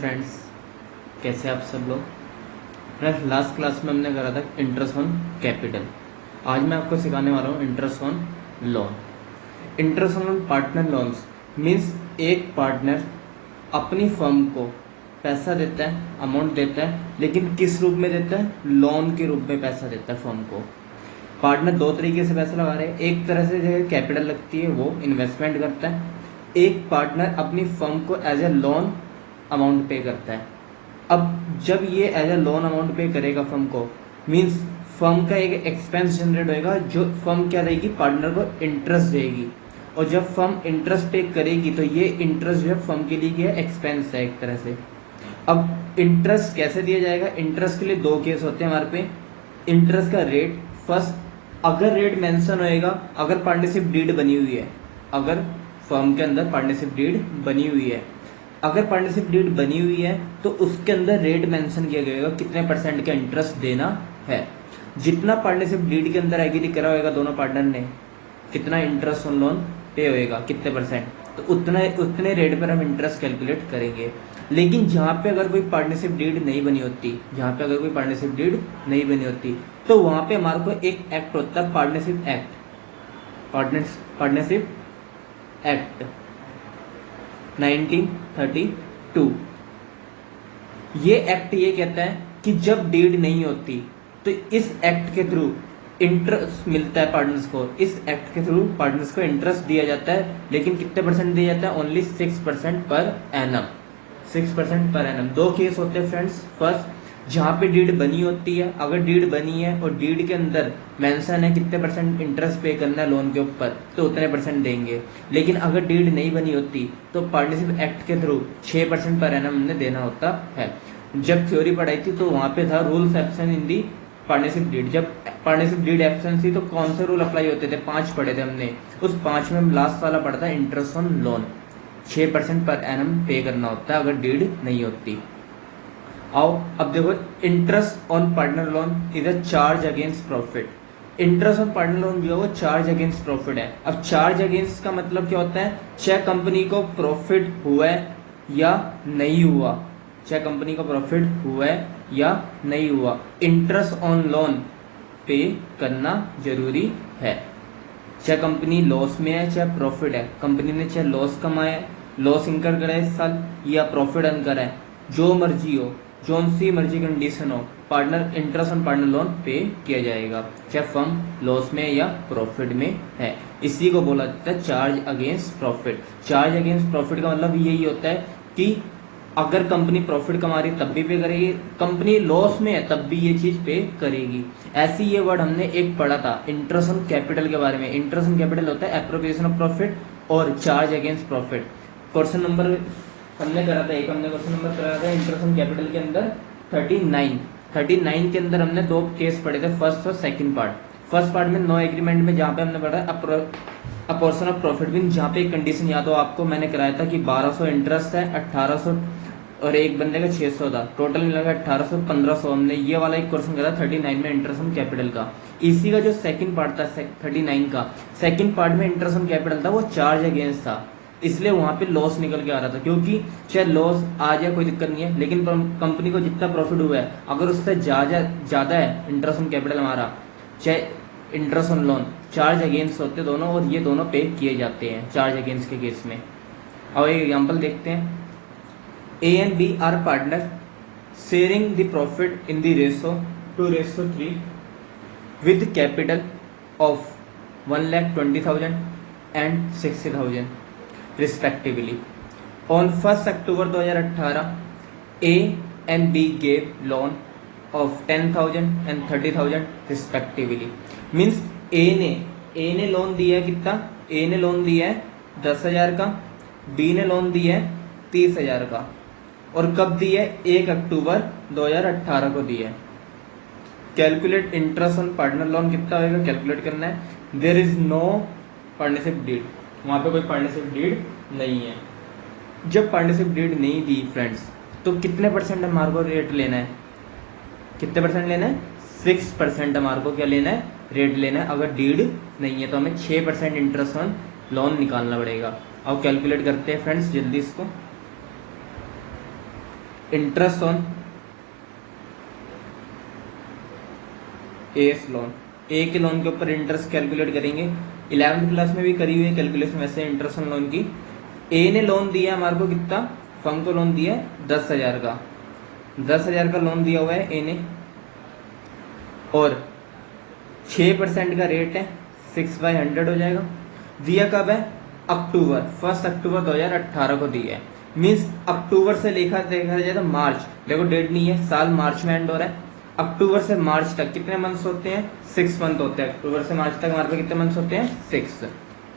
Friends, कैसे आप सब लोग। फ्रेंड्स, लास्ट क्लास में हमने करा था इंटरेस्ट ऑन कैपिटल। आज मैं आपको सिखाने वाला हूँ interest on loan. Interest on partner loans means एक पार्टनर अपनी फर्म को पैसा देता है, अमाउंट देता है, लेकिन किस रूप में देता है? लोन के रूप में पैसा देता है फर्म को। पार्टनर दो तरीके से पैसा लगा रहे हैं। एक तरह से जो कैपिटल लगती है वो इन्वेस्टमेंट करता है। एक पार्टनर अपनी फर्म को एज ए लोन अमाउंट पे करता है। अब जब ये एज ए लोन अमाउंट पे करेगा फर्म को, मींस फर्म का एक एक्सपेंस जनरेट होएगा जो फर्म क्या देगी? पार्टनर को इंटरेस्ट देगी। और जब फर्म इंटरेस्ट पे करेगी तो ये इंटरेस्ट जो है फर्म के लिए क्या है? एक्सपेंस है एक तरह से। अब इंटरेस्ट कैसे दिया जाएगा? इंटरेस्ट के लिए दो केस होते हैं हमारे पे। इंटरेस्ट का रेट, फर्स्ट अगर रेट मेंशन होएगा, अगर पार्टनरशिप डीड बनी हुई है, अगर फर्म के अंदर पार्टनरशिप डीड बनी हुई है, अगर पार्टनरशिप डीड बनी हुई है तो उसके अंदर रेट मेंशन किया गया कितने परसेंट का इंटरेस्ट देना है। जितना पार्टनरशिप डीड के अंदर एग्री करा होगा दोनों पार्टनर ने, कितना इंटरेस्ट ऑन लोन पे होएगा, कितने परसेंट, तो उतने रेट पर हम इंटरेस्ट कैलकुलेट करेंगे। लेकिन जहां पे अगर कोई पार्टनरशिप डीड नहीं बनी होती, जहां पे अगर कोई पार्टनरशिप डीड नहीं बनी होती, तो वहां पे हमारे को एक एक्ट होता है, पार्टनरशिप एक्ट, पार्टनरशिप एक्ट 1932। ये एक्ट ये कहता है कि जब डीड नहीं होती तो इस एक्ट के थ्रू इंटरेस्ट मिलता है पार्टनर्स को। इस एक्ट के थ्रू पार्टनर्स को इंटरेस्ट दिया जाता है, लेकिन कितने परसेंट दिया जाता है? Only 6% per annum. 6% per annum. दो केस होते हैं फ्रेंड्स। फर्स्ट, जहां पे डीड बनी होती है, अगर डीड बनी है और डीड के अंदर मेंशन है कितने परसेंट इंटरेस्ट पे करना है लोन के ऊपर, तो उतने परसेंट देंगे। लेकिन अगर डीड नहीं बनी होती तो पार्टनरशिप एक्ट के थ्रू 6% पर एनम हमने देना होता है। जब थ्योरी पढ़ाई थी तो वहां पे था rules absent in the partnership deed. जब पार्टनरशिप डीड एब्सेंट थी तो कौन से रूल अप्लाई होते थे? 5 पढ़े थे हमने। उस 5 में लास्ट वाला पढ़ा था interest on loan. 6% per annum पे करना होता है अगर डीड नहीं होती। आओ अब देखो, interest on partner loan is a charge against profit. Interest on partner loan जो है वो चार्ज अगेंस्ट प्रॉफिट है। अब चार्ज अगेंस्ट का मतलब क्या होता है? चाहे कंपनी को प्रॉफिट हुआ है या नहीं हुआ, चाहे कंपनी को प्रॉफिट हुआ है या नहीं हुआ, इंटरेस्ट ऑन लोन पे करना जरूरी है। चाहे कंपनी लॉस में है चाहे प्रॉफिट है, कंपनी ने चाहे लॉस कमाया है, लॉस इंकर करा है इस साल, या प्रॉफिट अर्न करा है, जो मर्जी हो, जोन सी मर्जी कंडीशन हो, partner interest on partner loan पे किया जाएगा, चाहे फर्म लॉस में या प्रॉफिट में है। इसी को बोला जाता है charge against profit. Charge against profit का मतलब यही होता है कि अगर कंपनी प्रॉफिट कमा रही है तब भी पे करेगी, कंपनी लॉस में है तब भी ये चीज पे करेगी। ऐसी ये वर्ड हमने एक पढ़ा था इंटरेस्ट ऑन कैपिटल के बारे में। इंटरेस्ट ऑन कैपिटल होता है एप्रोप्रिएशन ऑफ प्रॉफिट और charge against profit. Question number हमने करा था, एक हमने क्वेश्चन नंबर करा था इंटरेस्ट ऑन कैपिटल के अंदर 39 के अंदर हमने दो केस पढ़े थे, फर्स्ट और सेकंड पार्ट। फर्स्ट पार्ट में नो एग्रीमेंट में जहां पे हमने पढ़ा अ पोर्शन ऑफ प्रॉफिट मीन, जहां पे एक कंडीशन याद हो आपको, मैंने कराया था कि 1200 इंटरेस्ट है, 1800 और एक बंदे का 600 था, टोटल मिला 1800 1500। हमने ये वाला एक क्वेश्चन करा 39 में इंटरेस्ट ऑन कैपिटल का। इसी का जो सेकंड पार्ट था 39 का, सेकंड पार्ट में इंटरेस्ट ऑन कैपिटल था वो चार्ज अगेंस्ट था, इसलिए वहां पे लॉस निकल के आ रहा था। क्योंकि चाहे लॉस आ जाए कोई दिक्कत नहीं है, लेकिन कंपनी को जितना प्रॉफिट हुआ है अगर उससे ज्यादा है इंटरेस्ट ऑन कैपिटल हमारा, चाहे interest on loan, charge against होते दोनों, और ये दोनों पे किए जाते हैं चार्ज अगेंस्ट के केस में। और एक एग्जांपल देखते हैं। A and B are partners sharing the profit in the ratio 2:3 with capital of 1,20,000 and 60,000 respectively. On 1st October 2018, A and B gave loan of 10,000 and 30,000 respectively. Means A ने loan दिया है कितना? A ने loan दिया है 10,000 का, B ने loan दिया है 30,000 का, और कब दिया है? 1 अक्टूबर 2018 को दिया है। Calculate interest on partner loan कितना होगा, कैलकुलेट करना है। There is no partnership deed, वहां पे कोई पार्टनरशिप डीड नहीं है। जब पार्टनरशिप डीड नहीं दी फ्रेंड्स, तो कितने परसेंट हमारे को रेट लेना है? कितने परसेंट लेना है? 6% हमारे को क्या लेना है? रेट लेना है। अगर डीड नहीं है तो हमें 6% इंटरेस्ट ऑन लोन निकालना पड़ेगा। अब कैलकुलेट करते हैं फ्रेंड्स जल्दी इसको। इंटरेस्ट ऑन एस लोन, ए के लोन के ऊपर इंटरेस्ट कैलकुलेट करेंगे। 11वीं क्लास में भी करी हुई है कैलकुलेशन वैसे इंटरेस्ट ऑन लोन की। ए ने लोन दिया हमारे को कितना, फर्म को लोन दिया है 10,000 का, 10,000 का लोन दिया हुआ है ए ने, और 6% का रेट है, 6/100 हो जाएगा। दिया कब है, अक्टूबर, 1 अक्टूबर 2018 को दिया है। मीन्स अक्टूबर से देखा जाए तो मार्च, देखो डेट नहीं है, साल मार्च में एंड हो रहा है। अक्टूबर से मार्च तक कितने मंथ्स होते हैं, 6 मंथ होते हैं। अक्टूबर से मार्च तक हमारे पे कितने मंथ्स होते हैं, 6।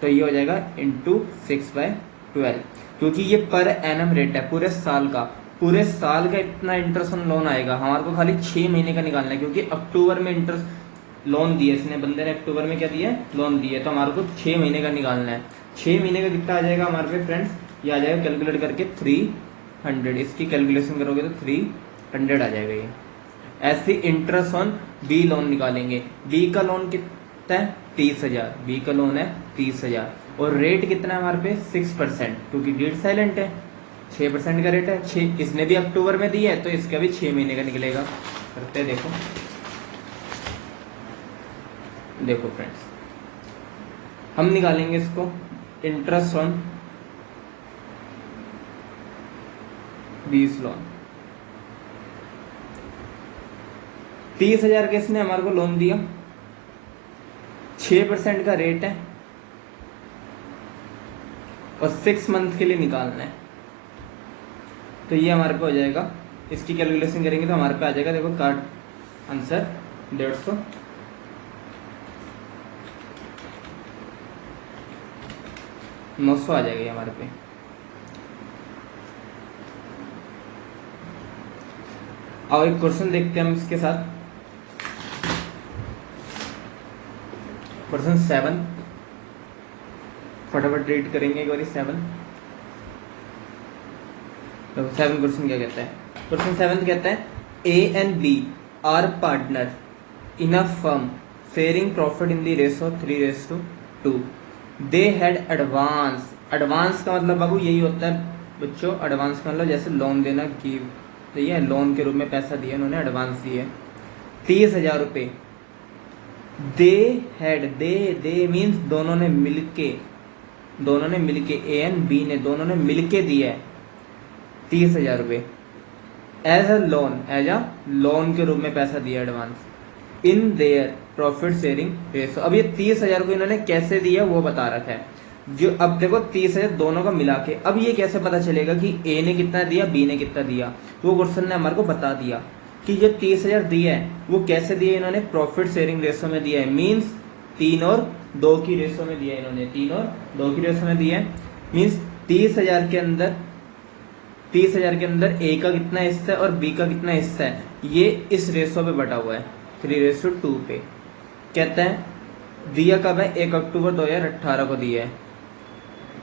तो ये हो जाएगा इंटू 6/12, क्योंकि ये पर एनम रेट है पूरे साल का, पूरे साल का इतना इंटरेस्ट ऑन लोन आएगा। हमारे को खाली 6 महीने का निकालना है, क्योंकि अक्टूबर में इंटरेस्ट लोन दिए इसने, बंदे ने अक्टूबर में क्या दिया, लोन दिए, तो हमारे को 6 महीने का निकालना है। 6 महीने का कितना आ जाएगा हमारे पे फ्रेंड्स, ये आ जाएगा कैलकुलेट करके 300, इसकी कैलकुलेशन करोगे तो 300 आ जाएगा ये। ऐसे इंटरेस्ट ऑन बी लोन निकालेंगे। बी का लोन कितना है, 30,000, बी का लोन है 30,000, और रेट कितना है हमारे पे 6%, क्योंकि डेट साइलेंट है, 6% का रेट है। 6 इसने भी अक्टूबर में दिया है, तो इसका भी 6 महीने का निकलेगा। करते हैं, देखो फ्रेंड्स, हम निकालेंगे इसको इंटरेस्ट ऑन 20 लोन। 30,000 के इसने हमारे को लोन दिया, 6% का रेट है, और 6 मंथ के लिए निकालना है। तो ये हमारे पे हो जाएगा, इसकी कैलकुलेशन करेंगे तो हमारे पे आ जाएगा, देखो कार्ड आंसर 150, 900 आ जाएगा हमारे पे। और एक क्वेश्चन देखते हैं हम इसके साथ, क्वेश्चन 7, फटाफट रीड करेंगे एक बार 7। तो 7 क्वेश्चन क्या कहता है, क्वेश्चन 7 कहता है A and B are partner in a firm sharing profit in the ratio 3:2। They had advance, advance का मतलब बाबू यही होता है बच्चों, एडवांस का मतलब जैसे लोन देना, गिव, तो ये लोन के रूप में पैसा दिया उन्होंने, एडवांस दिए 30,000 रुपये। दे हैड, दे मीन्स दोनों ने मिलके, ए एंड बी ने दोनों ने मिलके दिया है 30,000 रुपये एज अ लोन के रूप में पैसा दिया advance in their profit sharing ratio. अब ये 30,000 को इन्होंने कैसे दिया वो बता रखा है। जो अब देखो 30,000 दोनों का मिला के, अब ये कैसे पता चलेगा कि ए ने कितना दिया, बी ने कितना दिया, वो क्वेश्चन ने हमारे को बता दिया कि जो 30,000 दिया है वो कैसे दिया इन्होंने, प्रॉफिट शेयरिंग रेशो में दिया है। मीन्स 3 और 2 की रेशो में दिया है इन्होंने, 3 और 2 की रेशो में दिया है। मीन्स 30,000 के अंदर ए का कितना हिस्सा है और बी का कितना हिस्सा है, ये इस रेशो पे बटा हुआ है 3:2 पे। कहता है दिया कब है, 1 अक्टूबर 2018 को दिया है।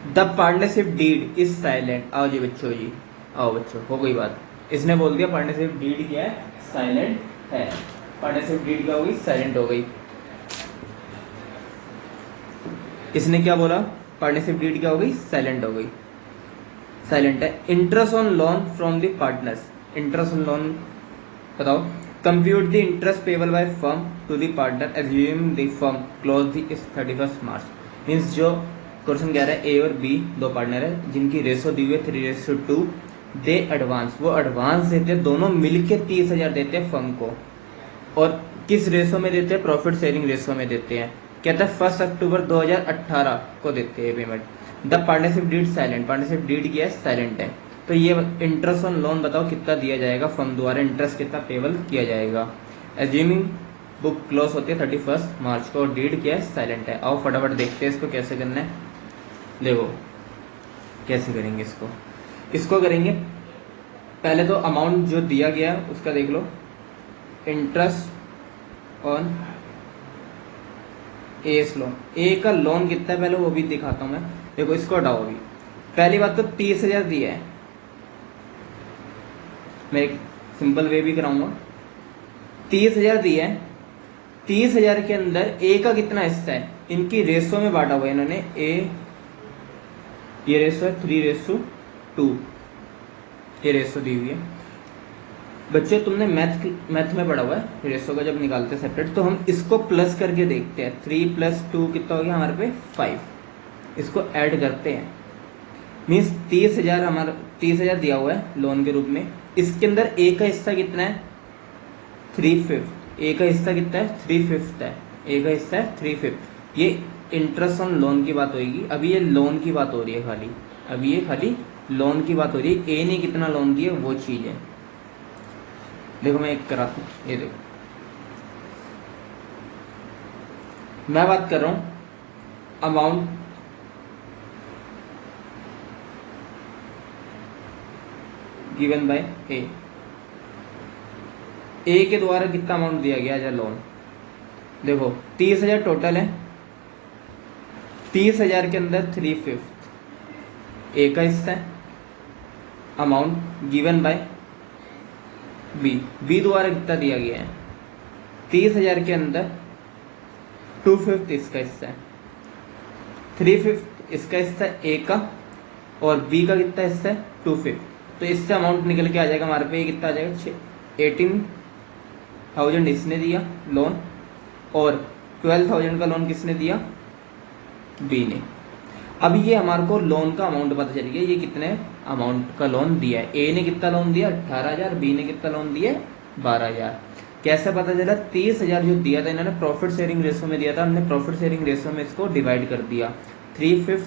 The partnership deed is silent. आओ जी बच्चों, जी आओ बच्चों, हो गई बात, इसने बोल दिया पार्टनरशिप डीड क्या है, साइलेंट है। पार्टनरशिप डीड क्या हो गई, साइलेंट हो गई। इसने क्या बोला, पार्टनरशिप डीड क्या हो गई, साइलेंट हो गई, साइलेंट है। Interest on loan from the partners, interest on loan बताओ। Compute the interest payable by firm to the partner assume the firm close the 31 March. Means जो क्वेश्चन कह रहा है ए और बी दो पार्टनर है जिनकी रेशो दी हुई है 3:2, दे एडवांस, वो एडवांस देते हैं, दोनों मिलके 30,000 देते हैं फर्म को, और किस रेशो में देते हैं, प्रॉफिट शेयरिंग रेशो में देते हैं। कहता है 1 अक्टूबर 2018 को देते हैं payment. The partnership deed silent, partnership deed क्या है, साइलेंट है। तो ये इंटरेस्ट ऑन लोन बताओ कितना दिया जाएगा फर्म द्वारा, इंटरेस्ट कितना पेबल किया जाएगा। एज्यूमिंग बुक क्लोज होती है 31 मार्च को, और डीड क्या है, साइलेंट है। आओ फटाफट देखते हैं इसको कैसे करना है। देखो कैसे करेंगे इसको करेंगे पहले तो अमाउंट जो दिया गया उसका देख लो, इंटरेस्ट ऑन एस लोन, ए का लोन कितना है पहले वो भी दिखाता हूं मैं। देखो इसको हटाओ, अभी पहली बात तो 30,000 दिया है, मैं एक सिंपल वे भी कराऊंगा। 30,000 दिया है, 30,000 के अंदर ए का कितना हिस्सा है, इनकी रेशो में बांटा हुआ है इन्होंने। ए ये रेशो है 3:2, ये रेशो दी हुई है। बच्चों तुमने मैथ में पढ़ा हुआ है रेशो का जब निकालते हैं सेपरेट, तो हम इसको प्लस करके देखते हैं। 3 + 2 कितना हो गया हमारे पे 5। इसको ऐड करते हैं, मीन्स 30,000 हमारा 30,000 दिया हुआ है लोन के रूप में। इसके अंदर ए का हिस्सा कितना है 3/5। ए का हिस्सा कितना है 3/5 है। ए का हिस्सा है 3/5। ये इंटरेस्ट ऑन लोन की बात होगी। अभी ये लोन की बात हो रही है खाली, अभी ये खाली लोन की बात हो रही है। ए ने कितना लोन दिया वो चीज है। देखो मैं एक कराता हूँ, ये देखो मैं बात कर रहा हूं अमाउंट गिवन बाय ए के द्वारा कितना अमाउंट दिया गया एज लोन। देखो 30,000 टोटल है, 30,000 के अंदर 3/5 ए का हिस्सा है, अमाउंट गिवन बाय बी द्वारा कितना दिया गया है 30,000 के अंदर 2/5 इसका हिस्सा है, 3/5 इसका हिस्सा है ए का, और बी का कितना हिस्सा है 2/5। तो इससे अमाउंट निकल के आ जाएगा हमारे पे कितना आ जाएगा 18,000 इसने दिया लोन, और 12,000 का लोन किसने दिया बी ने। अब ये हमारे को लोन का अमाउंट पता चल गया, ये कितने अमाउंट का लोन दिया है। ए ने कितना लोन दिया 18,000, बी ने कितना लोन दिया 12,000। कैसे पता चला 30,000 जो दिया था इन्होंने प्रॉफिट शेयरिंग रेशो में दिया था, हमने प्रॉफिट शेयरिंग रेशो में इसको डिवाइड कर दिया। 3/5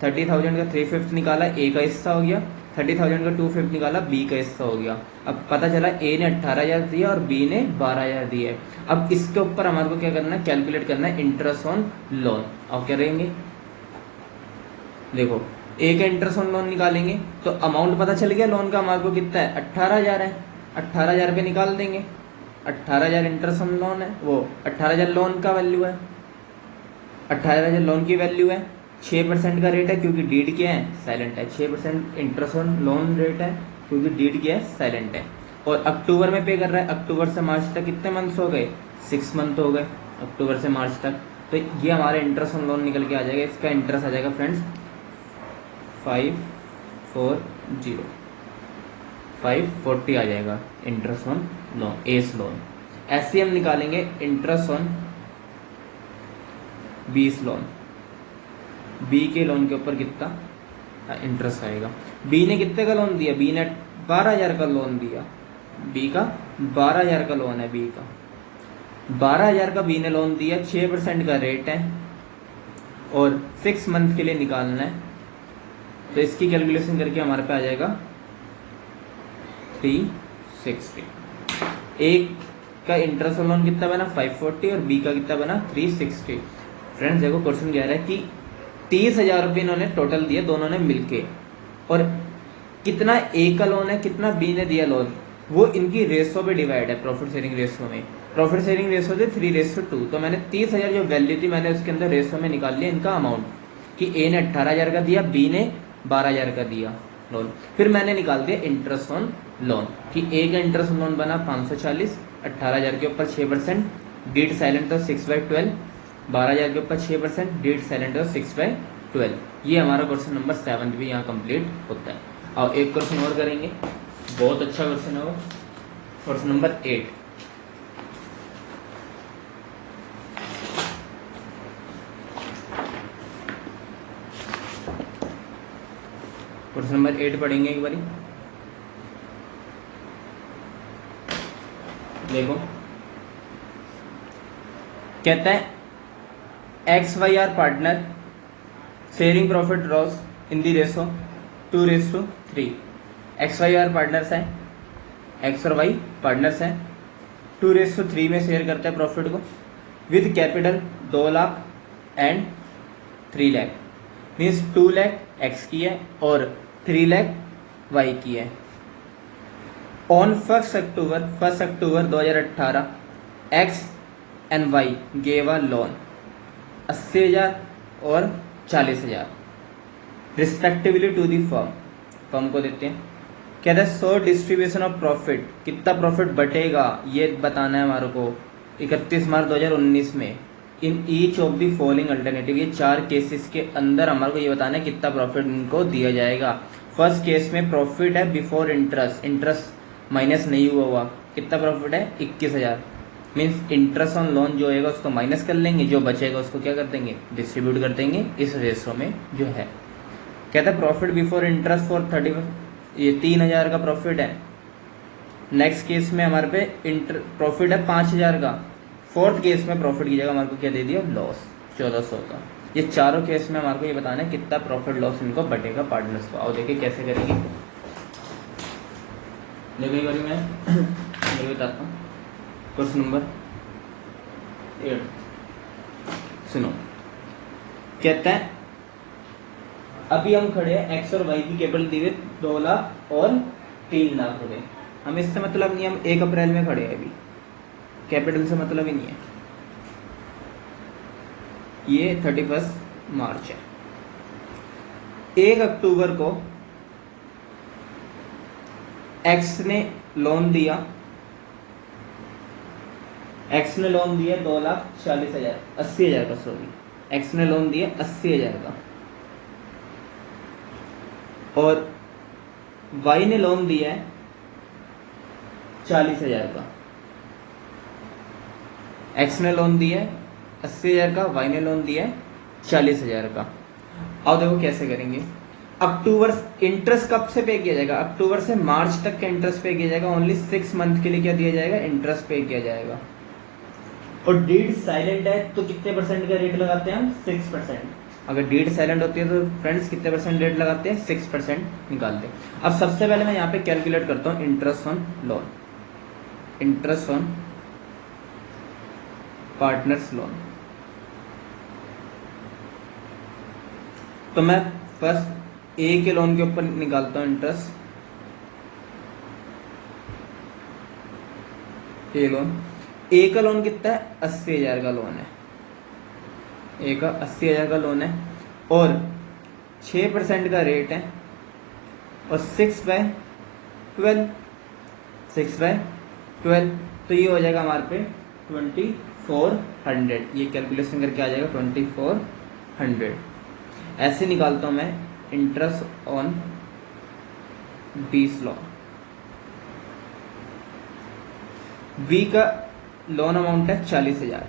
30,000 का 3/5 निकाला ए का हिस्सा हो गया, 30,000 का 2/5 निकाला बी का हिस्सा हो गया। अब पता चला ए ने 18,000 दिया और बी ने 12,000 दिया है। अब इसके ऊपर हमारे को क्या करना है कैलकुलेट करना है इंटरेस्ट ऑन लोन। और क्या रहेंगे देखो ए का इंटरेस्ट ऑन लोन निकालेंगे तो अमाउंट पता चल गया लोन का हमारे को कितना है 18,000 है, 18,000 पे निकाल देंगे। 18,000 इंटरेस्ट ऑन लोन है, वो 18,000 लोन का वैल्यू है, 18,000 लोन की वैल्यू है। 6% का रेट है क्योंकि डीड क्या है साइलेंट है। 6% इंटरेस्ट ऑन लोन रेट है क्योंकि डीड क्या है साइलेंट है। और अक्टूबर में पे कर रहा है, अक्टूबर से मार्च तक कितने मंथ्स हो गए 6 मंथ हो गए अक्टूबर से मार्च तक। तो ये हमारा इंटरेस्ट ऑन लोन निकल के आ जाएगा। इसका इंटरेस्ट आ जाएगा फ्रेंड्स 540 आ जाएगा interest on loan S loan. ऐसे हम निकालेंगे इंटरेस्ट ऑन बीस लोन। बी के लोन के ऊपर कितना इंटरेस्ट आएगा। बी ने कितने का लोन दिया बी ने 12,000 का लोन दिया, बी का 12,000 का लोन है, बी का 12,000 का बी ने लोन दिया। 6% का रेट है और 6 मंथ के लिए निकालना है। तो इसकी कैलकुलेशन करके हमारे पे आ जाएगा 360। एक का इंटरेस्ट लोन कितना बना 540 और बी का कितना बना 360। फ्रेंड्स देखो क्वेश्चन कह रहा है कि 30,000 रुपये इन्होंने टोटल दिए दोनों ने मिलके, और कितना ए का लोन है कितना बी ने दिया लोन वो इनकी रेशो पे डिवाइड है। प्रॉफिट शेयरिंग रेशो में प्रॉफिट शेयरिंग रेशो थे 3:2। तो मैंने 30,000 जो वैल्यू थी मैंने उसके अंदर रेशो में निकाल लिया इनका अमाउंट कि ए ने 18,000 का दिया बी ने 12,000 का दिया लोन। फिर मैंने निकाल दिया इंटरेस्ट ऑन लोन कि ए का इंटरेस्ट ऑन लोन बना 540, 18,000 के ऊपर 6%, डीड साइलेंट और 6/12, 12,000 के ऊपर 6%, डीड साइलेंट और 6/12। ये हमारा क्वेश्चन नंबर 7 भी यहाँ कंप्लीट होता है। और एक क्वेश्चन और करेंगे, बहुत अच्छा क्वेश्चन है वो, क्वेश्चन नंबर 8। क्वेश्चन नंबर 8 पढ़ेंगे एक बारी। देखो कहता है XY are partner sharing profit loss in the ratio 2:3। XY are partners है, एक्स और वाई पार्टनर्स हैं, 2:3 में शेयर करता है प्रॉफिट को with capital 2 lakh and 3 lakh. Means 2 lakh X की है और 3 लाख वाई की है। On 1 October 2018 X and Y gave a loan 80,000 और 40,000 रिस्पेक्टिवली टू दी फर्म को देते हैं। कहता है सो डिस्ट्रीब्यूशन ऑफ प्रॉफिट, कितना प्रॉफिट बटेगा ये बताना है हमारे को 31 मार्च 2019 में। In each of the following alternative, ये 4 केसेस के अंदर हमारे को ये बताना है कितना प्रॉफिट इनको दिया जाएगा। फर्स्ट केस में प्रॉफिट है बिफोर इंटरेस्ट, इंटरेस्ट माइनस नहीं हुआ, कितना प्रॉफिट है 21,000। मीन्स इंटरेस्ट ऑन लोन जो होगा उसको माइनस कर लेंगे, जो बचेगा उसको क्या कर देंगे, डिस्ट्रीब्यूट कर देंगे इस रेशो में जो है। कहता है प्रॉफिट बिफोर इंटरेस्ट फॉर 30, ये 3,000 का प्रॉफिट है। नेक्स्ट केस में हमारे पे प्रॉफिट है 5,000 का। फोर्थ केस में प्रॉफिट की जगह हमारे को क्या दे दिया, लॉस 1,400 का। ये चारों केस में हमारे को ये बताना है कितना प्रॉफिट लॉस इनको बटेगा पार्टनर्स को। आओ देखिए कैसे करेंगे। देखो एक बार मैं बताता हूँ। क्वेश्चन नंबर 8 सुनो। कहता है अभी हम खड़े हैं एक्स और वाई की कैपिटल दी हुई 2 लाख और 3 लाख रुपए। हम इससे मतलब नहीं, हम 1 अप्रैल में खड़े हैं, अभी कैपिटल से मतलब ही नहीं है। ये 31 मार्च है। 1 अक्टूबर को एक्स ने लोन दिया, 2,40,000 80,000 का, सॉरी एक्स ने लोन दिया 80,000 का, और वाई ने लोन दिया है 40,000 का। एक्स ने लोन दिया है 80,000 का, वाई ने लोन दिया है 40,000 का। अब देखो कैसे करेंगे। अक्टूबर इंटरेस्ट कब से पे किया जाएगा, अक्टूबर से मार्च तक का इंटरेस्ट पे किया जाएगा। ओनली 6 मंथ के लिए क्या दिया जाएगा, इंटरेस्ट पे किया जाएगा। और डीड साइलेंट है तो कितने परसेंट का रेट लगाते हैं हम, 6%। अगर डीड साइलेंट होती है तो फ्रेंड्स कितने परसेंट रेट लगाते हैं, 6% निकालते हैं। अब सबसे पहले मैं यहाँ पे कैलकुलेट करता हूँ interest on loan, interest on partners loan. तो मैं फर्स्ट ए के लोन के ऊपर निकालता हूँ इंटरेस्ट। ए लोन, ए का लोन कितना है, 80,000 का लोन है। ए का 80,000 का लोन है और 6% का रेट है और 6/12, 6/12 तो ये हो जाएगा हमारे पे 2400। ये कैलकुलेशन करके आ जाएगा 2400। ऐसे निकालता हूं मैं इंटरेस्ट ऑन 20 लोन। बी का लोन अमाउंट है 40,000,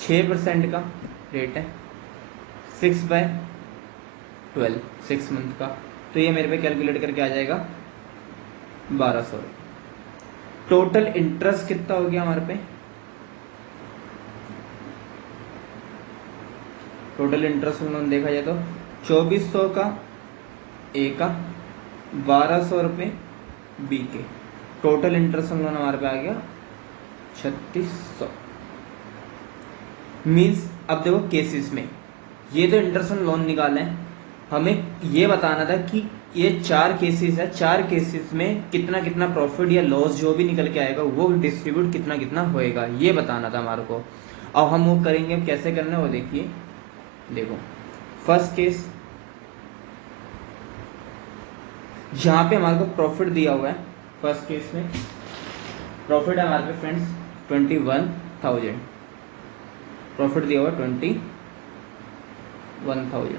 6% का रेट है, 6/12 6 मंथ का, तो ये मेरे पे कैलकुलेट करके आ जाएगा 1,200। टोटल इंटरेस्ट कितना हो गया हमारे पे, टोटल इंटरेस्ट लोन देखा जाए तो 2,400 का ए का, 1,200 रुपये बी के। टोटल इंटरेस्ट लोन हमारे पे आ गया 3,600। मीन्स अब देखो केसेस में, ये तो इंटरेस्ट लोन निकाले हैं, हमें ये बताना था कि ये 4 केसेस है, 4 केसेस में कितना कितना प्रॉफिट या लॉस जो भी निकल के आएगा वो डिस्ट्रीब्यूट कितना कितना होएगा, ये बताना था हमारे को। अब हम वो करेंगे, कैसे करना है वो देखिए। देखो फर्स्ट केस, जहां पे हमारे को प्रॉफिट दिया हुआ है, फर्स्ट केस में प्रॉफिट है हमारे पे फ्रेंड्स 21,000, प्रॉफिट दिया हुआ 21,000।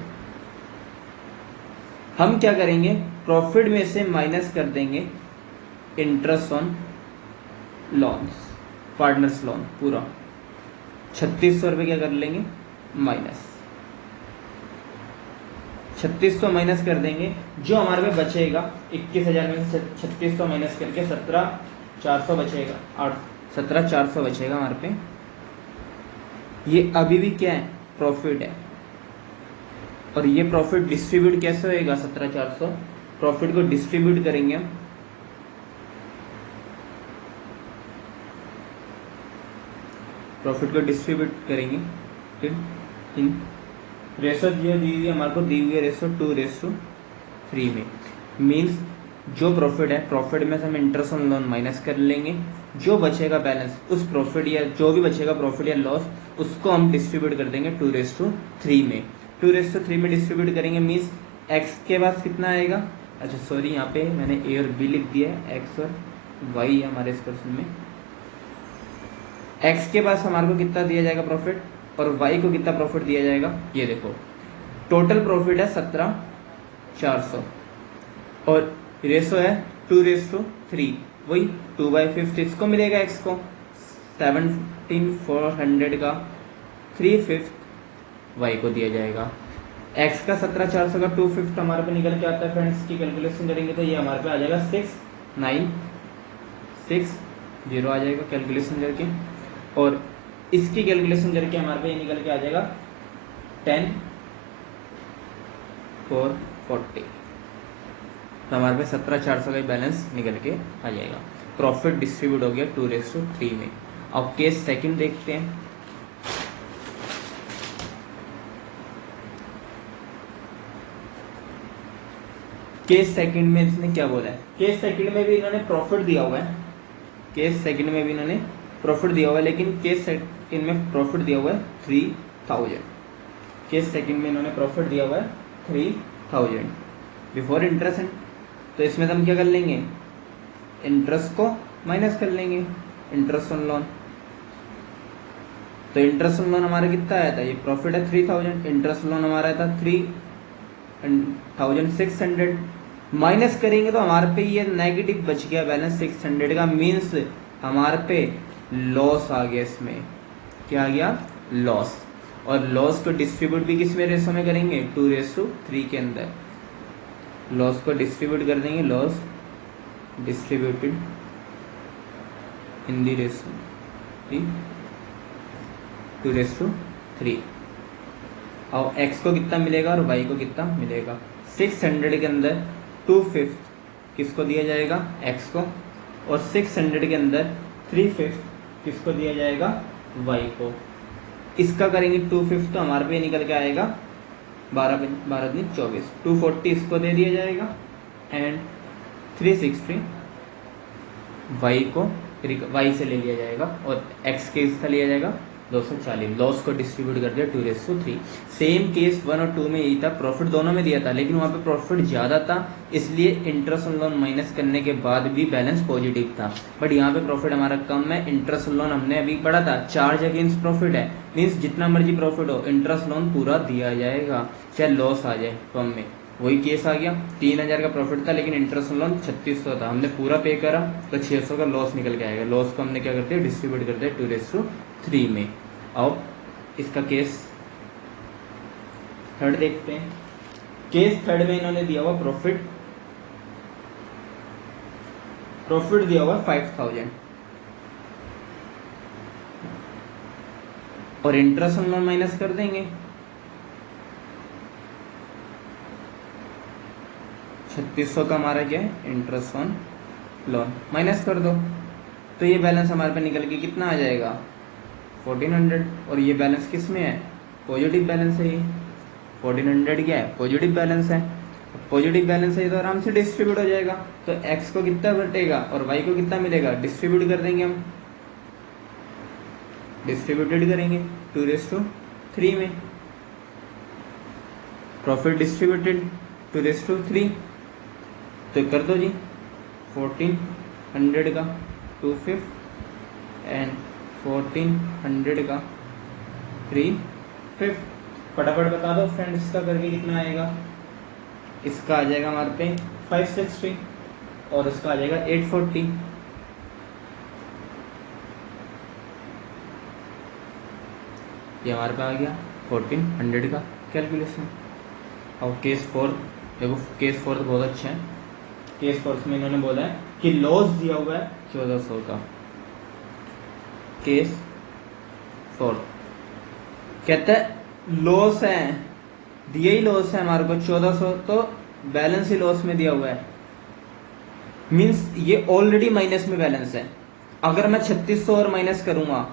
हम क्या करेंगे, प्रॉफिट में से माइनस कर देंगे interest on loans, partners loan पूरा 3,600 रुपये क्या कर लेंगे माइनस, 3,600 माइनस कर देंगे। जो हमारे पे बचेगा 21,000 में से 3,600 माइनस करके 17,400 बचेगा, 17,400 बचेगा हमारे पे। ये अभी भी क्या है, प्रॉफिट है। और ये प्रॉफिट डिस्ट्रीब्यूट कैसे होएगा, 17,400 प्रॉफिट को डिस्ट्रीब्यूट करेंगे हम, प्रॉफिट को डिस्ट्रीब्यूट करेंगे फिर इन रेशो जो दी हुई हमारे को दी हुई है रेशो 2:3 में। मीन्स जो प्रॉफिट है, प्रॉफिट में से हम इंटरेस्ट ऑन लोन माइनस कर लेंगे, जो बचेगा बैलेंस उस प्रॉफिट या जो भी बचेगा प्रॉफिट या लॉस उसको हम डिस्ट्रीब्यूट कर देंगे 2:3 में। 2:3 में डिस्ट्रीब्यूट करेंगे मीन्स एक्स के पास कितना आएगा, अच्छा सॉरी यहाँ पे मैंने ए और बी लिख दिया है, एक्स और वाई है हमारे इस क्वेश्चन में। एक्स के पास हमारे को कितना दिया जाएगा प्रॉफिट और वाई को कितना प्रॉफिट दिया जाएगा, ये देखो टोटल प्रॉफिट है 17,400 और रेशो है 2/3, वही 2/5 इसको मिलेगा x को, 17,400 का 3/5 y को दिया जाएगा। x का 17,400 का 2/5 हमारे पे निकल के आता है फ्रेंड्स, की कैलकुलेशन करेंगे तो ये हमारे पे आ जाएगा 6,960 आ जाएगा कैलकुलेशन करके, और इसकी कैलकुलेशन करके हमारे पे ये निकल के आ जाएगा 10,440। तो हमारे पे 17,400 का बैलेंस निकल के आ जाएगा। प्रॉफिट डिस्ट्रीब्यूट हो गया 2/3 में। अब केस सेकंड देखते हैं। केस सेकंड में इसने क्या बोला है, केस सेकंड में भी इन्होंने प्रॉफिट दिया हुआ है, केस सेकंड में भी इन्होंने प्रॉफिट दिया हुआ है, लेकिन केस सेकंड में प्रॉफिट दिया हुआ है 3,000। केस सेकंड में इन्होंने प्रॉफिट दिया हुआ है 3,000 बिफोर इंटरेस्ट। तो इसमें हम क्या कर लेंगे, इंटरेस्ट को माइनस कर लेंगे, इंटरेस्ट ऑन लोन। तो इंटरेस्ट ऑन लोन हमारा कितना आया था, ये प्रॉफिट है 3,000, इंटरेस्ट लोन हमारा था 3,600, माइनस करेंगे तो हमारे पे ये नेगेटिव बच गया बैलेंस 600 का, मीन्स हमारे पे लॉस आ गया। इसमें क्या आ गया, लॉस। और लॉस को डिस्ट्रीब्यूट भी किस में रेशो में करेंगे, 2/3 के अंदर लॉस को डिस्ट्रीब्यूट कर देंगे, loss distributed in the ratio 2/3। और x को कितना मिलेगा और y को कितना मिलेगा। 600 के अंदर 2/5 किसको दिया जाएगा, x को, और 600 के अंदर 3/5 किसको दिया जाएगा, y को। इसका करेंगे 2/5 तो हमारे पे निकल के आएगा 12×12 240 इसको दे दिया जाएगा, एंड 360 y को y से ले लिया जाएगा, और x के इसका लिया जाएगा 240। लॉस को डिस्ट्रीब्यूट कर दिया 2/3। सेम केस 1 और 2 में यही था, प्रॉफिट दोनों में दिया था, लेकिन वहां पे प्रॉफिट ज्यादा था, इसलिए इंटरेस्ट ऑन लोन माइनस करने के बाद भी बैलेंस पॉजिटिव था। बट यहाँ पे प्रॉफिट हमारा कम है, इंटरेस्ट ऑन लोन हमने अभी पढ़ा था चार्ज अगेंस्ट प्रॉफिट है, मीन्स जितना मर्जी प्रॉफिट हो इंटरेस्ट लोन पूरा दिया जाएगा, चाहे लॉस आ जाए फर्म में। वही केस आ गया, 3,000 का प्रॉफिट था लेकिन इंटरेस्ट लोन 3600 था, हमने पूरा पे करा तो 600 का लॉस निकल के आएगा। लॉस को हमने क्या करते हैं, डिस्ट्रीब्यूट करते हैं 2/3 में। अब इसका केस थर्ड देखते हैं। केस थर्ड में इन्होंने दिया हुआ प्रॉफिट दिया हुआ 5,000 और इंटरेस्ट ऑन लोन माइनस कर देंगे, 3600 का हमारा क्या है, इंटरेस्ट ऑन लोन माइनस कर दो, तो ये बैलेंस हमारे पे निकल के कितना आ जाएगा, 1400। और ये बैलेंस किस में है, पॉजिटिव बैलेंस है। ये 1400 क्या है, पॉजिटिव बैलेंस है। पॉजिटिव बैलेंस है तो आराम से डिस्ट्रीब्यूट हो जाएगा। तो x को कितना बटेगा और y को कितना मिलेगा, डिस्ट्रीब्यूट कर देंगे हम, डिस्ट्रीब्यूटेड करेंगे 2/3 में। प्रॉफिट डिस्ट्रीब्यूटेड 2/3, तो कर दो जी 1400 का 2/5 एंड 1400 का 3/5। फटाफट बता दो फ्रेंड्स इसका करके कितना आएगा। इसका आ जाएगा हमारे पे 560 और इसका आ जाएगा 840। ये हमारे पे आ गया 1400 का कैलकुलेशन। और केस 4 देखो, केस 4 तो बहुत अच्छा है। केस 4 में इन्होंने बोला है कि लॉस दिया हुआ है 1400 का। केस 4 कहता है लॉस है, दिया ही लॉस है हमारे को 1400, तो बैलेंस ही लॉस में दिया हुआ है, मींस ये ऑलरेडी माइनस में बैलेंस है। अगर मैं 3600 और माइनस करूंगा,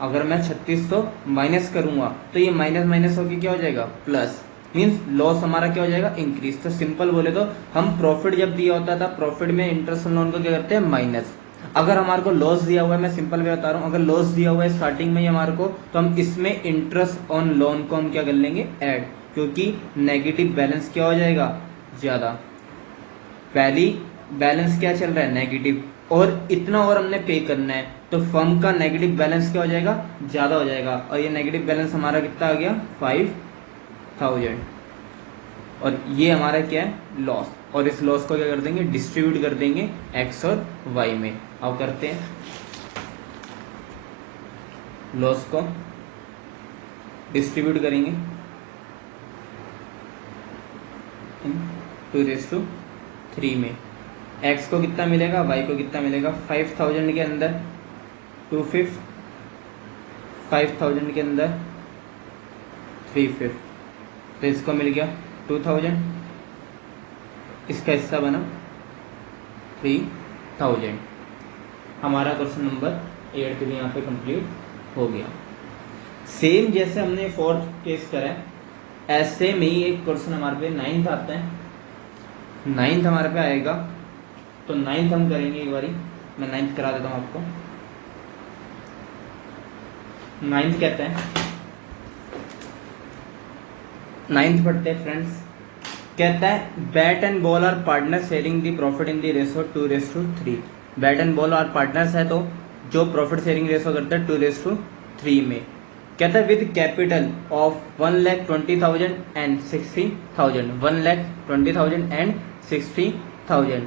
अगर मैं 3600 माइनस करूंगा तो ये माइनस माइनस होकर क्या हो जाएगा, प्लस, मींस लॉस हमारा क्या हो जाएगा, इंक्रीज। तो सिंपल बोले तो हम प्रॉफिट जब दिया होता था, प्रॉफिट में इंटरेस्ट ऑन लोन को क्या करते हैं, माइनस। अगर हमारे को लॉस दिया हुआ है, मैं सिंपल वे बता रहा हूं, अगर लॉस दिया हुआ है स्टार्टिंग में ही हमारे को, तो हम इसमें इंटरेस्ट ऑन लोन को हम क्या कर लेंगे, ऐड, क्योंकि नेगेटिव बैलेंस क्या हो जाएगा, ज्यादा। पहली बैलेंस क्या चल रहा है, नेगेटिव, और इतना और हमने पे करना है, तो फर्म का नेगेटिव बैलेंस क्या हो जाएगा, ज्यादा हो जाएगा। और ये नेगेटिव बैलेंस हमारा कितना आ गया, 5000, और ये हमारा क्या है, लॉस। और इस लॉस को क्या कर देंगे, डिस्ट्रीब्यूट कर देंगे एक्स और वाई में। अब करते हैं लॉस को डिस्ट्रीब्यूट करेंगे 2/3 में। x को कितना मिलेगा, y को कितना मिलेगा, 5000 के अंदर 2/5, 5000 के अंदर 3/5, तो इसको मिल गया 2000, इसका हिस्सा बना 3000। हमारा क्वेश्चन नंबर 8 भी यहाँ पे कंप्लीट हो गया। सेम जैसे हमने फोर्थ केस करा है, ऐसे में ही एक क्वेश्चन हमारे पे 9th आता है। 9th हमारे पे आएगा, तो 9th हम करेंगे एक बारी, मैं 9th करा देता हूँ आपको। 9th कहते हैं, 9th पढ़ते हैं फ्रेंड्स। कहता है bat and ball are partner sharing the profit in the ratio 2/3। Bat and ball are partners है, तो जो प्रॉफिट शेयरिंग रेशो करता है 2/3 में। कहता है with capital of 1,20,000 and 60,000, 1,20,000 and 60,000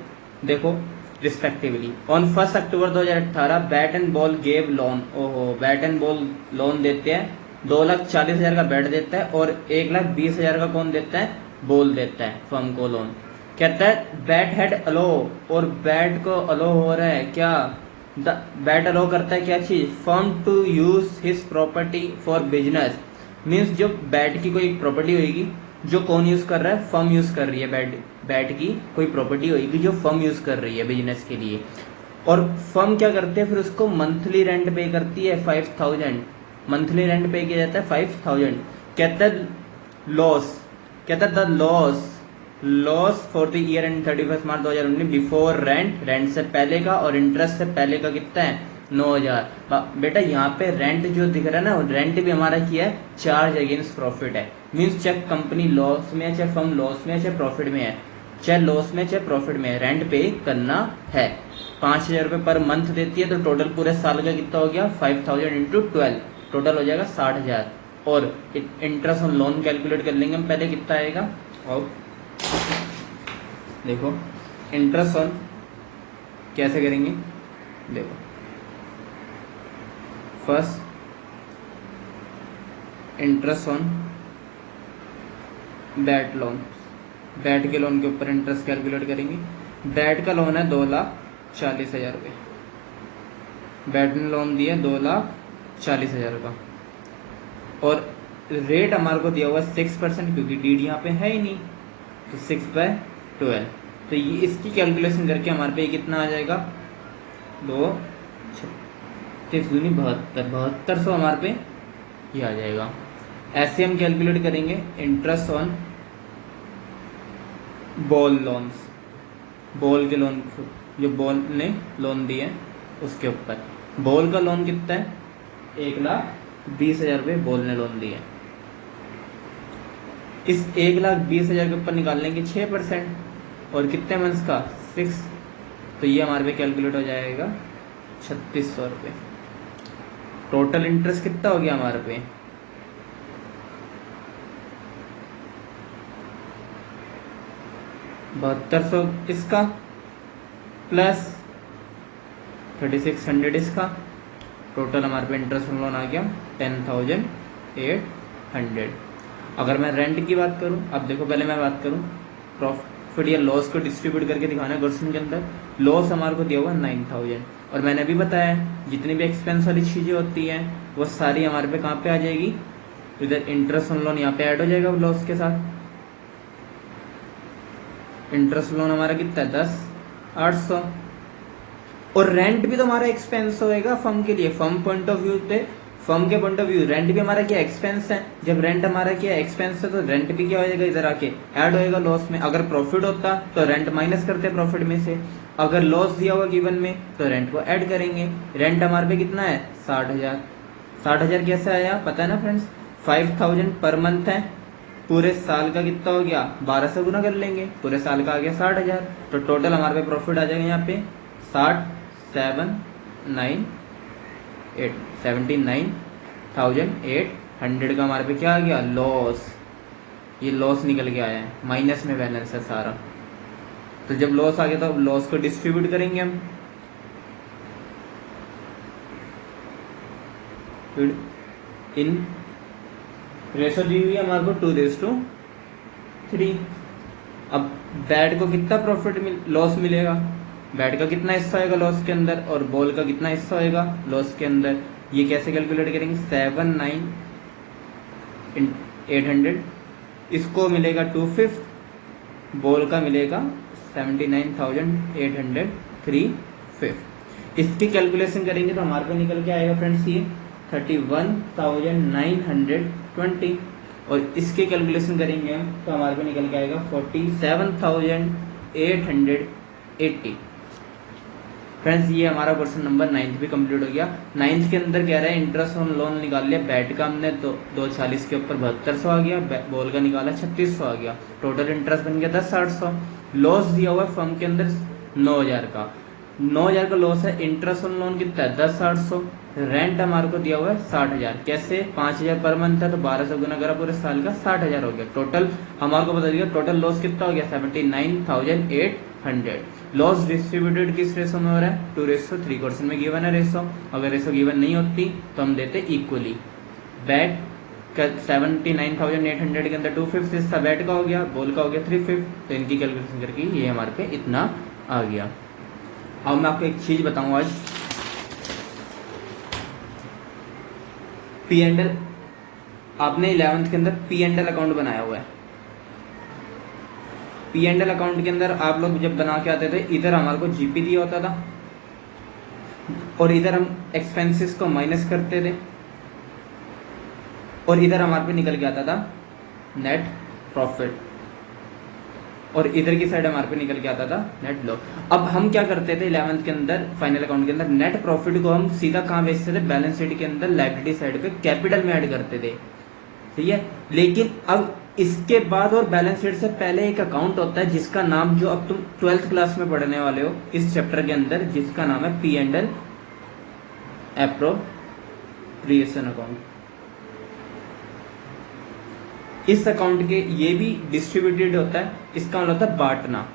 देखो respectively. On 1 October 2018 bat and ball gave loan. ओहो, बैट एंड बॉल लोन देते हैं, 2,40,000 का बैट देता है और 1,20,000 का कौन देता है, बॉल देता है फर्म को लोन। कहता है बैट हेड अलो, और बैट को अलो हो रहा है क्या, बैट अलो करता है क्या चीज, firm to use his property for business. Means जो बैट की कोई प्रॉपर्टी होगी जो कौन यूज कर रहा है, फर्म यूज कर रही है, बैट की कोई प्रॉपर्टी होगी जो फर्म यूज कर रही है बिजनेस के लिए, और फर्म क्या करते हैं फिर उसको मंथली रेंट पे करती है 5000, मंथली रेंट पे किया जाता है 5000। कहता है लॉस, कहता है the loss for the year and 31 March 2019 before rent, rent से पहले का और इंटरेस्ट से पहले का कितना है 9000। बेटा यहाँ पे रेंट जो दिख रहा है ना, रेंट भी हमारा किया है चार्ज अगेंस्ट प्रॉफिट है। मीन्स चाहे कंपनी लॉस में है, चाहे फर्म लॉस में है, चाहे प्रॉफिट में है, चाहे लॉस में चाहे प्रॉफिट में है, रेंट पे करना है। 5000 रुपये पर मंथ देती है, तो टोटल पूरे साल का कितना हो गया 5000 इंटू 12, टोटल हो जाएगा 60,000। और इंटरेस्ट ऑन लोन कैलकुलेट कर लेंगे हम पहले, कितना आएगा, और देखो इंटरेस्ट ऑन कैसे करेंगे, देखो first interest on bat loan, bat के लोन के ऊपर इंटरेस्ट कैलकुलेट करेंगे। बैट का लोन है 2,40,000 रुपये, बैट ने लोन दिया 2,40,000 का, और रेट हमारे को दिया हुआ 6%, क्योंकि डीडी यहाँ पे है ही नहीं, तो 6/12, तो ये इसकी कैलकुलेशन करके हमारे पे कितना आ जाएगा 72,72 हमारे पे ये आ जाएगा। ऐसे हम कैलकुलेट करेंगे interest on ball loans, ball के लोन जो बॉल ने लोन दिए उसके ऊपर। बॉल का लोन कितना है 1,20,000 रुपये बॉल ने लोन दिए। इस 1,20,000 के ऊपर निकाल लेंगे 6%, और कितने मंथ्स का 6, तो ये हमारे पे कैलकुलेट हो जाएगा 3,600 रुपये। टोटल इंटरेस्ट कितना हो गया हमारे पे 7,200 इसका प्लस 3,600 इसका, टोटल हमारे पे इंटरेस्ट लोन आ गया 10,800। अगर मैं रेंट की बात करूं, अब देखो पहले मैं बात करूं प्रॉफिट या लॉस को डिस्ट्रीब्यूट करके दिखाना है क्वेश्चन के अंदर। लॉस हमारे को दिया हुआ 9,000, और मैंने अभी बताया जितनी भी एक्सपेंस वाली चीजें होती हैं वो सारी हमारे पे कहाँ पे आ जाएगी, इधर इंटरेस्ट ऑन लोन यहाँ पे ऐड हो जाएगा लॉस के साथ। इंटरेस्ट लोन हमारा कितना है 10,800, और रेंट भी तो हमारा एक्सपेंस होएगा फर्म के लिए, फर्म पॉइंट ऑफ व्यू पे, फर्म के पॉइंट ऑफ व्यू रेंट भी हमारा क्या एक्सपेंस है। जब रेंट हमारा क्या एक्सपेंस है, तो रेंट भी क्या हो जाएगा इधर आके ऐड होएगा लॉस में। अगर प्रॉफिट होता तो रेंट माइनस करते प्रॉफिट में से, अगर लॉस दिया हुआ गिवन में तो रेंट को ऐड करेंगे। रेंट हमारे पे कितना है 60,000, 60,000 कैसे आया पता है ना फ्रेंड्स, 5,000 पर मंथ है, पूरे साल का कितना हो गया 12 से गुना कर लेंगे, पूरे साल का आ गया 60,000, तो टोटल हमारे पे प्रॉफिट आ जाएगा यहाँ पे 79,800 का हमारे पे क्या आ गया लॉस। ये लॉस निकल के आया है, माइनस में बैलेंस है सारा। तो जब लॉस आ गया तो अब लॉस को डिस्ट्रीब्यूट करेंगे हम, फिर इन रेशो दी हुई है हमारे को 2:3। अब बैट को कितना लॉस मिलेगा, बैट का कितना हिस्सा होगा लॉस के अंदर और बॉल का कितना हिस्सा होगा लॉस के अंदर, ये कैसे कैलकुलेट करेंगे, 7,9,800, इसको मिलेगा 2/5, बॉल का मिलेगा 79,803/5। इसकी कैलकुलेशन करेंगे तो हमारे को निकल के आएगा फ्रेंड्स ये 31,920, और इसके कैलकुलेशन करेंगे हम तो हमारे को निकल के आएगा 47,880। फ्रेंड्स ये हमारा क्वेश्चन नंबर 9 भी कंप्लीट हो गया। 9 के अंदर कह रहा है इंटरेस्ट ऑन लोन निकाल लिया, बैट का हमने तो 240 के ऊपर 7200 आ गया, बॉल का निकाला 3600 आ गया, टोटल इंटरेस्ट बन गया 10,800। लॉस दिया हुआ है फर्म के अंदर 9,000 का, 9,000 का लॉस है, इंटरेस्ट ऑन लोन कितना है 10,800, रेंट हमारे को दिया हुआ है 60,000, कैसे 5,000 पर मंथ है तो 1200 गुना करा पूरे साल का 60,000 हो गया, टोटल हमारे को बता दिया टोटल लॉस कितना हो गया 79,800। लॉस डिस्ट्रीब्यूटेड किस रेशो में हो रहा है 2:3, क्वेश्चन में गिवन है रेशो, अगर रेशो गिवन नहीं होती तो हम देते इक्वली। बैट का 79,800 के अंदर 2/5 हिस्सा बैट का हो गया, बॉल का हो गया 3/5, तो इनकी कैलकुलेशन करके ये हमारे पे इतना आ गया। अब मैं आपको एक चीज बताऊं आज, P&L आपने 11th के अंदर P&L अकाउंट बनाया हुआ है। P&L अकाउंट के अंदर आप लोग जब बना के आते थे इधर हमारे को जीपी दिया होता था और इधर हम एक्सपेंसेस को माइनस करते थे और इधर हमारे पे निकल के आता था नेट प्रॉफिट और इधर की साइड हमारे पे निकल के आता था नेट लॉस। अब हम क्या करते थे 11th के अंदर फाइनल अकाउंट के अंदर नेट प्रॉफिट को हम सीधा कहां भेजते थे, बैलेंस शीट के अंदर लायबिलिटी साइड पे कैपिटल में ऐड करते थे, ठीक है। लेकिन अब इसके बाद और बैलेंस शीट से पहले एक अकाउंट होता है जिसका नाम, जो अब तुम 12th क्लास में पढ़ने वाले हो इस चैप्टर के अंदर, जिसका नाम है P&L एप्रोप्रिएशन अकाउंट। इस अकाउंट के ये भी डिस्ट्रीब्यूटेड होता है, इसका मतलब होता है बांटना,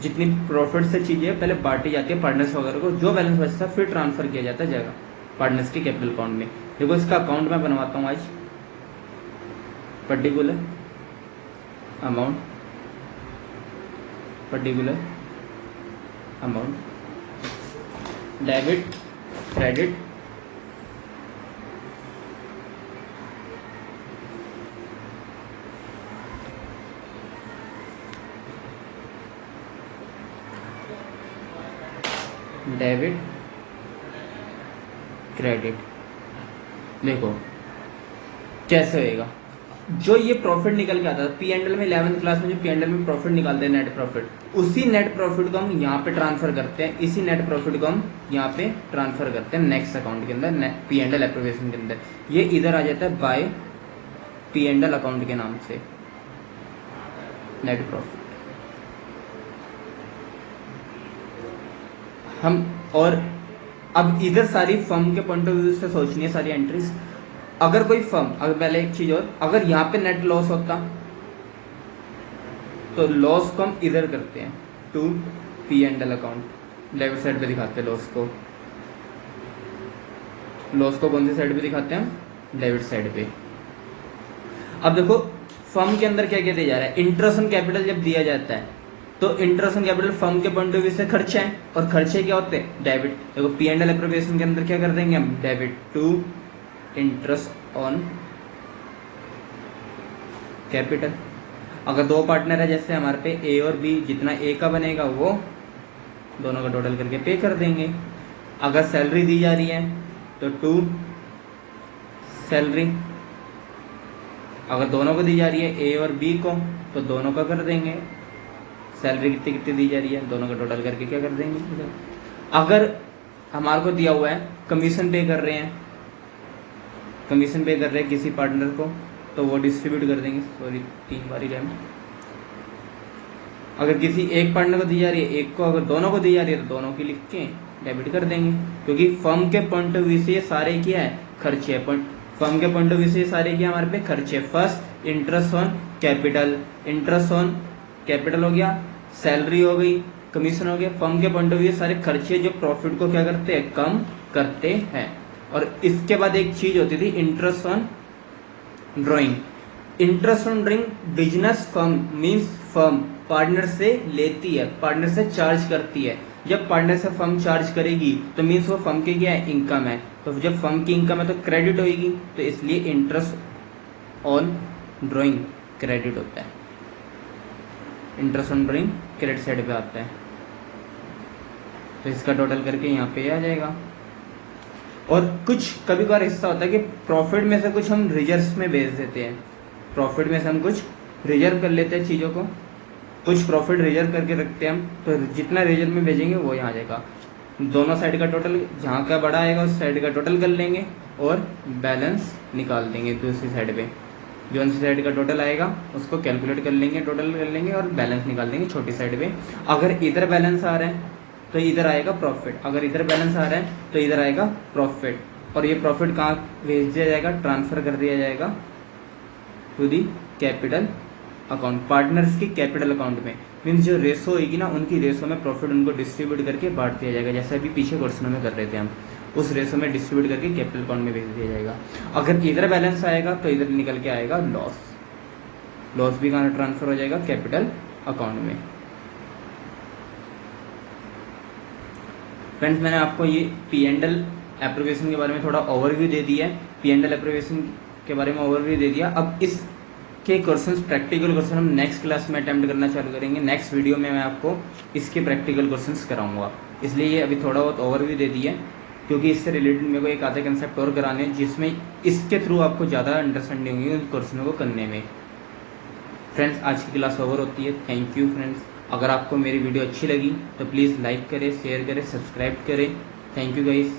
जितनी प्रॉफिट से चीजें पहले बांटी जाती है पार्टनर्स वगैरह को, जो बैलेंस बचता है फिर ट्रांसफर किया जाता है जगह पार्टनर्स के कैपिटल अकाउंट में। देखो इसका अकाउंट मैं बनवाता हूँ आज, particular amount, particular amount, debit credit, debit credit. देखो कैसे होएगा, जो ये प्रॉफिट निकल के आता था P&L में 11th क्लास में, जो P&L में प्रॉफिट निकालते हैं नेट प्रॉफिट, उसी नेट प्रॉफिट को हम यहाँ पे ट्रांसफर करते हैं, इसी नेट प्रॉफिट को हम यहाँ पे ट्रांसफर करते हैं नेक्स्ट अकाउंट के अंदर, P&L एप्रोप्रिएशन के अंदर। ये इधर आ जाता है बाय P&L अकाउंट के नाम से नेट प्रॉफिट। हम और अब इधर सारी फर्म के पॉइंट ऑफ व्यू से सोचनी है सारी एंट्रीज। अगर कोई फर्म, अगर पहले एक चीज और, अगर यहाँ पे नेट लॉस होता तो लॉस को हम इधर करते हैं to P&L account, debit side पे दिखाते हैं लॉस को। लॉस को कौन सी साइड पे दिखाते हैं हम, डेबिट साइड पे। अब देखो फर्म के अंदर क्या क्या दिया जा रहा है, इंटरेस्ट ऑन कैपिटल जब दिया जाता है तो इंटरेस्ट ऑन कैपिटल फर्म के पॉइंट ऑफ व्यू से खर्चे हैं, और खर्चे क्या होते हैं, डेबिट। देखो P&L एप्रोप्रिएशन के अंदर क्या कर देंगे हम, debit to interest on capital. अगर दो पार्टनर है जैसे हमारे पे A और B, जितना A का बनेगा वो दोनों का टोटल करके पे कर देंगे। अगर सैलरी दी जा रही है तो टू सैलरी, अगर दोनों को दी जा रही है A और B को तो दोनों का कर देंगे। सैलरी कितनी कितनी दी जा रही है, दोनों का टोटल करके क्या कर देंगे। अगर हमारे को दिया हुआ है कमीशन पे कर रहे हैं, कमीशन पे कर रहे हैं किसी पार्टनर को, तो वो डिस्ट्रीब्यूट कर देंगे, सॉरी 3 बार ही रैम। अगर किसी एक पार्टनर को दी जा रही है एक को, अगर दोनों को दी जा रही है तो दोनों की लिख के डेबिट कर देंगे, क्योंकि फर्म के पॉइंट ऑफ व्यू से ये सारे क्या है, खर्चे है। फर्म के पॉइंट ऑफ व्यू से ये सारे क्या हमारे पे खर्चे। First interest on capital, interest on capital हो गया, सैलरी हो गई, कमीशन हो गया। फर्म के पॉइंट ऑफ व्यू सारे खर्चे जो प्रॉफिट को क्या करते हैं, कम करते हैं। और इसके बाद एक चीज होती थी interest on drawing. Interest on drawing business firm means firm partner से लेती है, पार्टनर से चार्ज करती है। जब पार्टनर से फर्म चार्ज करेगी तो मीन्स वो फर्म की क्या है, इनकम है। तो जब फर्म की इनकम है तो क्रेडिट होगी, तो इसलिए इंटरेस्ट ऑन ड्रॉइंग क्रेडिट होता है। Interest on drawing credit side पे आता है, तो इसका टोटल करके यहाँ पे आ जाएगा। और कुछ कभी कभार हिस्सा होता है कि प्रॉफिट में से कुछ हम रिजर्व्स में भेज देते हैं, प्रॉफिट में से हम कुछ रिजर्व कर लेते हैं चीज़ों को, कुछ प्रॉफिट रिजर्व करके रखते हैं हम, तो जितना रिजर्व में भेजेंगे वो यहाँ आ जाएगा। दोनों साइड का टोटल, जहाँ का बड़ा आएगा उस साइड का टोटल कर लेंगे और बैलेंस निकाल देंगे दूसरी साइड पे। जो सी साइड का टोटल आएगा उसको कैलकुलेट कर लेंगे, टोटल कर लेंगे और बैलेंस निकाल देंगे छोटी साइड पे। अगर इधर बैलेंस आ रहा है तो इधर आएगा प्रॉफिट, अगर इधर बैलेंस आ रहा है तो इधर आएगा प्रॉफिट। और ये प्रॉफिट कहाँ भेज दिया जाएगा, ट्रांसफर कर दिया जाएगा to the capital account, partners की कैपिटल अकाउंट में। मीन्स जो रेशो होगी ना, उनकी रेशो में प्रॉफिट उनको डिस्ट्रीब्यूट करके बांट दिया जाएगा, जैसे अभी पीछे क्वेश्चनों में कर रहे थे हम। उस रेशो में डिस्ट्रीब्यूट करके कैपिटल अकाउंट में भेज दिया जाएगा। अगर इधर बैलेंस आएगा तो इधर निकल के आएगा लॉस, लॉस भी कहाँ ट्रांसफर हो जाएगा, कैपिटल अकाउंट में। फ्रेंड्स, मैंने आपको ये P&L एप्रोप्रिएशन के बारे में थोड़ा ओवरव्यू दे दिया है, P&L एप्रोप्रिएशन के बारे में ओवरव्यू दे दिया। अब इसके क्वेश्चंस, प्रैक्टिकल क्वेश्चन हम नेक्स्ट क्लास में अटेम्प्ट करना चालू करेंगे। नेक्स्ट वीडियो में मैं आपको इसके प्रैक्टिकल क्वेश्चंस कराऊंगा, इसलिए ये अभी थोड़ा बहुत ओवरव्यू दे दिया है, क्योंकि इससे रिलेटेड मेरे को एक आधे कंसेप्ट और कराने हैं जिसमें इसके थ्रू आपको ज़्यादा अंडरस्टैंडिंग होगी उन क्वेश्चनों को करने में। फ्रेंड्स, आज की क्लास ओवर होती है। Thank you friends. अगर आपको मेरी वीडियो अच्छी लगी तो प्लीज़ लाइक करें, शेयर करें, सब्सक्राइब करें। Thank you guys.